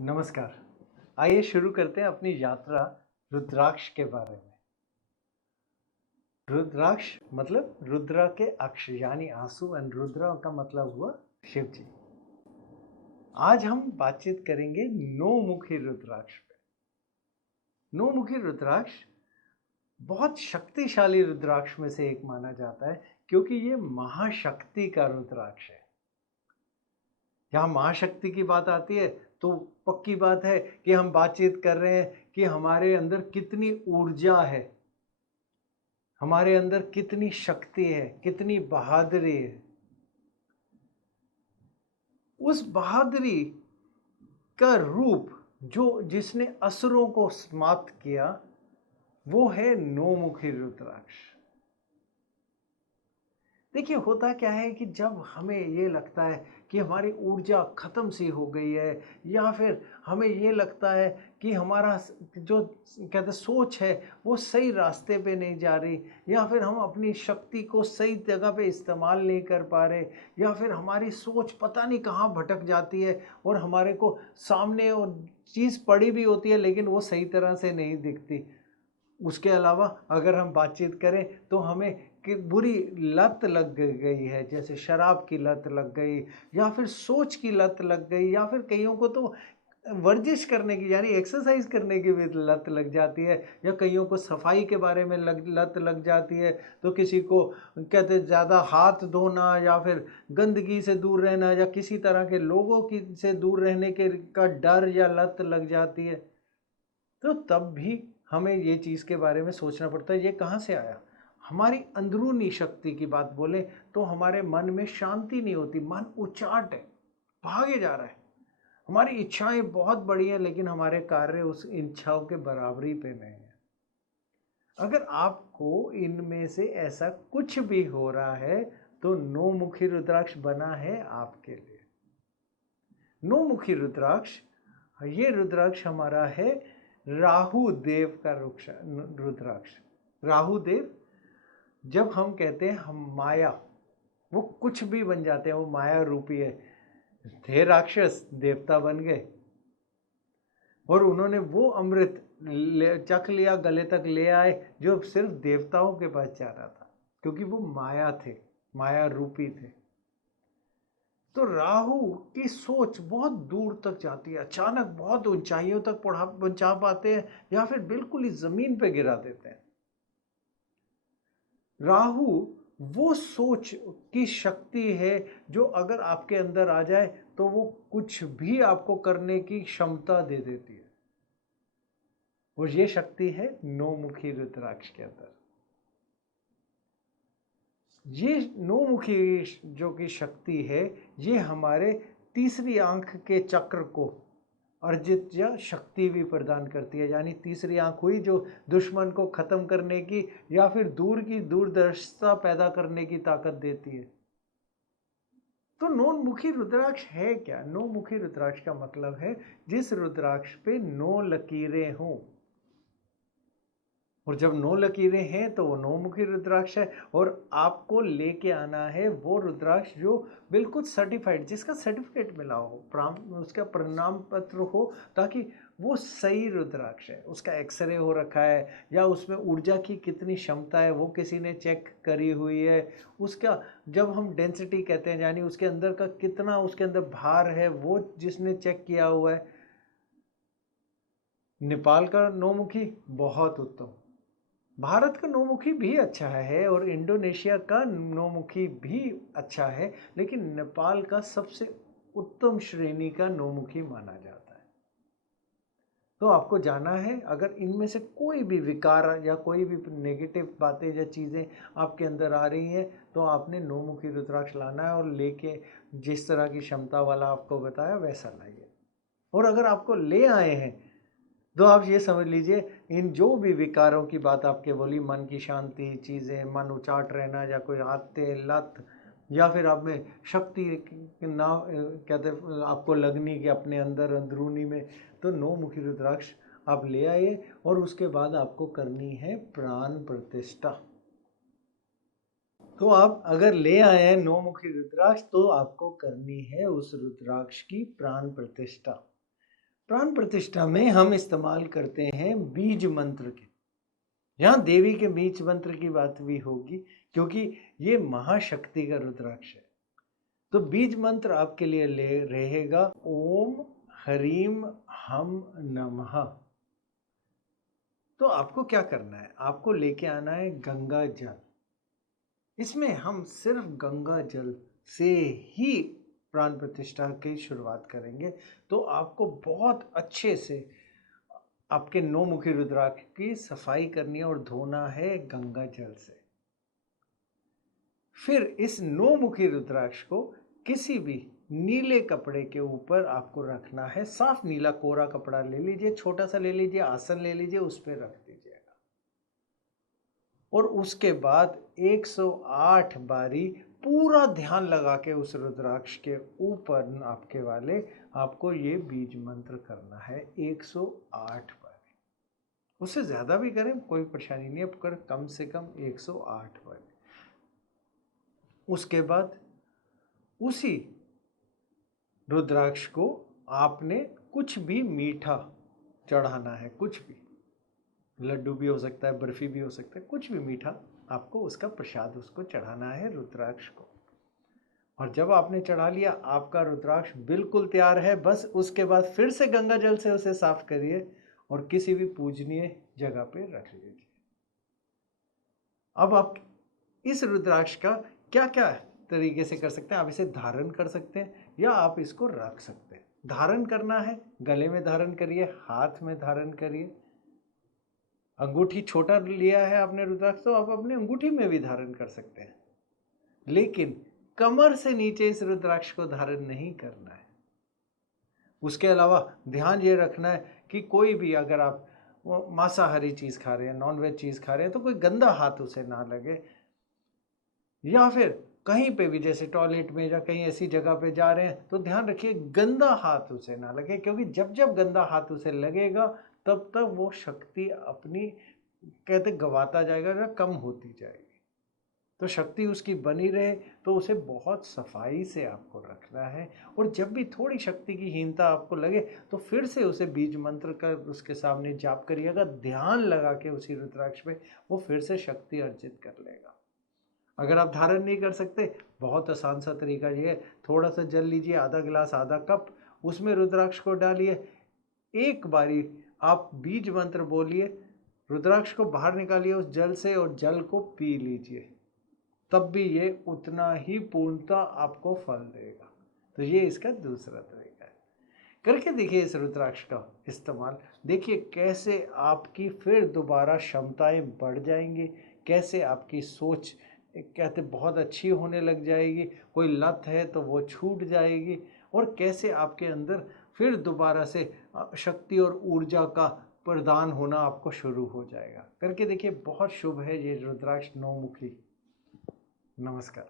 नमस्कार। आइए शुरू करते हैं अपनी यात्रा रुद्राक्ष के बारे में। रुद्राक्ष मतलब रुद्र के अक्ष यानी आंसू एंड रुद्र का मतलब हुआ शिव जी। आज हम बातचीत करेंगे नौ मुखी रुद्राक्ष पे। नौ मुखी रुद्राक्ष बहुत शक्तिशाली रुद्राक्ष में से एक माना जाता है क्योंकि ये महाशक्ति का रुद्राक्ष है। यहाँ महाशक्ति की बात आती है तो पक्की बात है कि हम बातचीत कर रहे हैं कि हमारे अंदर कितनी ऊर्जा है, हमारे अंदर कितनी शक्ति है, कितनी बहादुरी है। उस बहादुरी का रूप जिसने असुरों को समाप्त किया वो है नौमुखी रुद्राक्ष। देखिए होता क्या है कि जब हमें ये लगता है कि हमारी ऊर्जा ख़त्म सी हो गई है या फिर हमें ये लगता है कि हमारा जो कहते हैं सोच है वो सही रास्ते पे नहीं जा रही, या फिर हम अपनी शक्ति को सही जगह पे इस्तेमाल नहीं कर पा रहे, या फिर हमारी सोच पता नहीं कहाँ भटक जाती है और हमारे को सामने और चीज़ पड़ी भी होती है लेकिन वो सही तरह से नहीं दिखती। उसके अलावा अगर हम बातचीत करें तो हमें कि बुरी लत लग गई है, जैसे शराब की लत लग गई या फिर सोच की लत लग गई, या फिर कईयों को तो वर्जिश करने की यानी एक्सरसाइज करने की भी लत लग जाती है, या कईयों को सफाई के बारे में लत लग जाती है। तो किसी को कहते ज़्यादा हाथ धोना या फिर गंदगी से दूर रहना या किसी तरह के लोगों की से दूर रहने के का डर या लत लग जाती है। तो तब भी हमें ये चीज़ के बारे में सोचना पड़ता है ये कहाँ से आया। हमारी अंदरूनी शक्ति की बात बोले तो हमारे मन में शांति नहीं होती, मन उचाट है, भागे जा रहा है। हमारी इच्छाएं बहुत बड़ी हैं लेकिन हमारे कार्य उस इच्छाओं के बराबरी पे नहीं है। अगर आपको इनमें से ऐसा कुछ भी हो रहा है तो नौ मुखी रुद्राक्ष बना है आपके लिए। नौ मुखी रुद्राक्ष, ये रुद्राक्ष हमारा है राहु देव का रुद्राक्ष। राहु देव, जब हम कहते हैं हम माया, वो कुछ भी बन जाते हैं, वो माया रूपी है। थे राक्षस, देवता बन गए और उन्होंने वो अमृत चख लिया, गले तक ले आए जो सिर्फ देवताओं के पास जा रहा था क्योंकि वो माया थे, माया रूपी थे। तो राहु की सोच बहुत दूर तक जाती है, अचानक बहुत ऊंचाइयों तक पहुंचा पाते हैं या फिर बिल्कुल ही जमीन पे गिरा देते हैं। राहु वो सोच की शक्ति है जो अगर आपके अंदर आ जाए तो वो कुछ भी आपको करने की क्षमता दे देती है, और ये शक्ति है नौमुखी रुद्राक्ष के अंदर। ये नौमुखी जो की शक्ति है ये हमारे तीसरी आंख के चक्र को अर्जित या शक्ति भी प्रदान करती है, यानी तीसरी आंख हुई जो दुश्मन को खत्म करने की या फिर दूर की दूरदर्शिता पैदा करने की ताकत देती है। तो नौ मुखी रुद्राक्ष है क्या? नौ मुखी रुद्राक्ष का मतलब है जिस रुद्राक्ष पे 9 लकीरें हों, और जब 9 लकीरें हैं तो वो नौ मुखी रुद्राक्ष है। और आपको लेके आना है वो रुद्राक्ष जो बिल्कुल सर्टिफाइड, जिसका सर्टिफिकेट मिला हो, उसका प्रमाण पत्र हो, ताकि वो सही रुद्राक्ष है, उसका एक्सरे हो रखा है या उसमें ऊर्जा की कितनी क्षमता है वो किसी ने चेक करी हुई है, उसका जब हम डेंसिटी कहते हैं यानी उसके अंदर का कितना उसके अंदर भार है वो जिसने चेक किया हुआ है। नेपाल का नौमुखी बहुत उत्तम, भारत का नौमुखी भी अच्छा है और इंडोनेशिया का नौमुखी भी अच्छा है, लेकिन नेपाल का सबसे उत्तम श्रेणी का नौमुखी माना जाता है। तो आपको जाना है, अगर इनमें से कोई भी विकार या कोई भी नेगेटिव बातें या चीज़ें आपके अंदर आ रही हैं तो आपने नौमुखी रुद्राक्ष लाना है और लेके जिस तरह की क्षमता वाला आपको बताया वैसा लाइए। और अगर आपको ले आए हैं तो आप ये समझ लीजिए इन जो भी विकारों की बात आपके बोली, मन की शांति, चीज़ें, मन उचाट रहना या कोई आदतें, लत, या फिर आप में शक्ति ना कहते आपको लगनी कि अपने अंदर अंदरूनी में, तो नौ मुखी रुद्राक्ष आप ले आइए और उसके बाद आपको करनी है प्राण प्रतिष्ठा। तो आप अगर ले आए हैं नौ मुखी रुद्राक्ष तो आपको करनी है उस रुद्राक्ष की प्राण प्रतिष्ठा। प्राण प्रतिष्ठा में हम इस्तेमाल करते हैं बीज मंत्र के। यहाँ देवी के बीज मंत्र की बात भी होगी, क्योंकि ये महाशक्ति का रुद्राक्ष है। तो बीज मंत्र आपके लिए ले रहेगा ओम हरीम हम नमः। तो आपको क्या करना है, आपको लेके आना है गंगा जल। इसमें हम सिर्फ गंगा जल से ही प्राण प्रतिष्ठा की शुरुआत करेंगे। तो आपको बहुत अच्छे से आपके नौ मुखी रुद्राक्ष की सफाई करनी है और धोना है गंगा जल से। फिर इस नौ मुखी रुद्राक्ष को किसी भी नीले कपड़े के ऊपर आपको रखना है। साफ नीला कोरा कपड़ा ले लीजिए, छोटा सा ले लीजिए, आसन ले लीजिए, उस पर रख दीजिएगा। और उसके बाद 108 बारी पूरा ध्यान लगा के उस रुद्राक्ष के ऊपर आपके वाले आपको ये बीज मंत्र करना है 108 बारी। उससे ज़्यादा भी करें कोई परेशानी नहीं है, पर कम से कम 108 बारी। उसके बाद उसी रुद्राक्ष को आपने कुछ भी मीठा चढ़ाना है, कुछ भी, लड्डू भी हो सकता है, बर्फी भी हो सकता है, कुछ भी मीठा आपको उसका प्रसाद उसको चढ़ाना है रुद्राक्ष को। और जब आपने चढ़ा लिया, आपका रुद्राक्ष बिल्कुल तैयार है। बस उसके बाद फिर से गंगा जल से उसे साफ करिए और किसी भी पूजनीय जगह पे रख लीजिए। अब आप इस रुद्राक्ष का क्या क्या तरीके से कर सकते हैं। आप इसे धारण कर सकते हैं या आप इसको रख सकते हैं। धारण करना है, गले में धारण करिए, हाथ में धारण करिए। अंगूठी छोटा लिया है आपने रुद्राक्ष, तो आप अपने अंगूठी में भी धारण कर सकते हैं, लेकिन कमर से नीचे इस रुद्राक्ष को धारण नहीं करना है। उसके अलावा ध्यान ये रखना है कि कोई भी, अगर आप मांसाहारी चीज़ खा रहे हैं, नॉनवेज चीज़ खा रहे हैं, तो कोई गंदा हाथ उसे ना लगे। या फिर कहीं पे भी, जैसे टॉयलेट में या कहीं ऐसी जगह पे जा रहे हैं, तो ध्यान रखिए गंदा हाथ उसे ना लगे, क्योंकि जब जब गंदा हाथ उसे लगेगा तब तब वो शक्ति अपनी कहते गवाता जाएगा या कम होती जाएगी। तो शक्ति उसकी बनी रहे तो उसे बहुत सफाई से आपको रखना है। और जब भी थोड़ी शक्ति की हीनता आपको लगे तो फिर से उसे बीज मंत्र कर उसके सामने जाप करिएगा, ध्यान लगा के उसी रुद्राक्ष में, वो फिर से शक्ति अर्जित कर लेगा। अगर आप धारण नहीं कर सकते, बहुत आसान सा तरीका ये है, थोड़ा सा जल लीजिए, आधा गिलास आधा कप, उसमें रुद्राक्ष को डालिए, एक बारी आप बीज मंत्र बोलिए, रुद्राक्ष को बाहर निकालिए उस जल से और जल को पी लीजिए, तब भी ये उतना ही पूर्णता आपको फल देगा। तो ये इसका दूसरा तरीका है। करके देखिए इस रुद्राक्ष का इस्तेमाल, देखिए कैसे आपकी फिर दोबारा क्षमताएं बढ़ जाएंगी, कैसे आपकी सोच कहते बहुत अच्छी होने लग जाएगी, कोई लत है तो वो छूट जाएगी, और कैसे आपके अंदर फिर दोबारा से शक्ति और ऊर्जा का प्रदान होना आपको शुरू हो जाएगा। करके देखिए, बहुत शुभ है ये रुद्राक्ष नौमुखी। नमस्कार।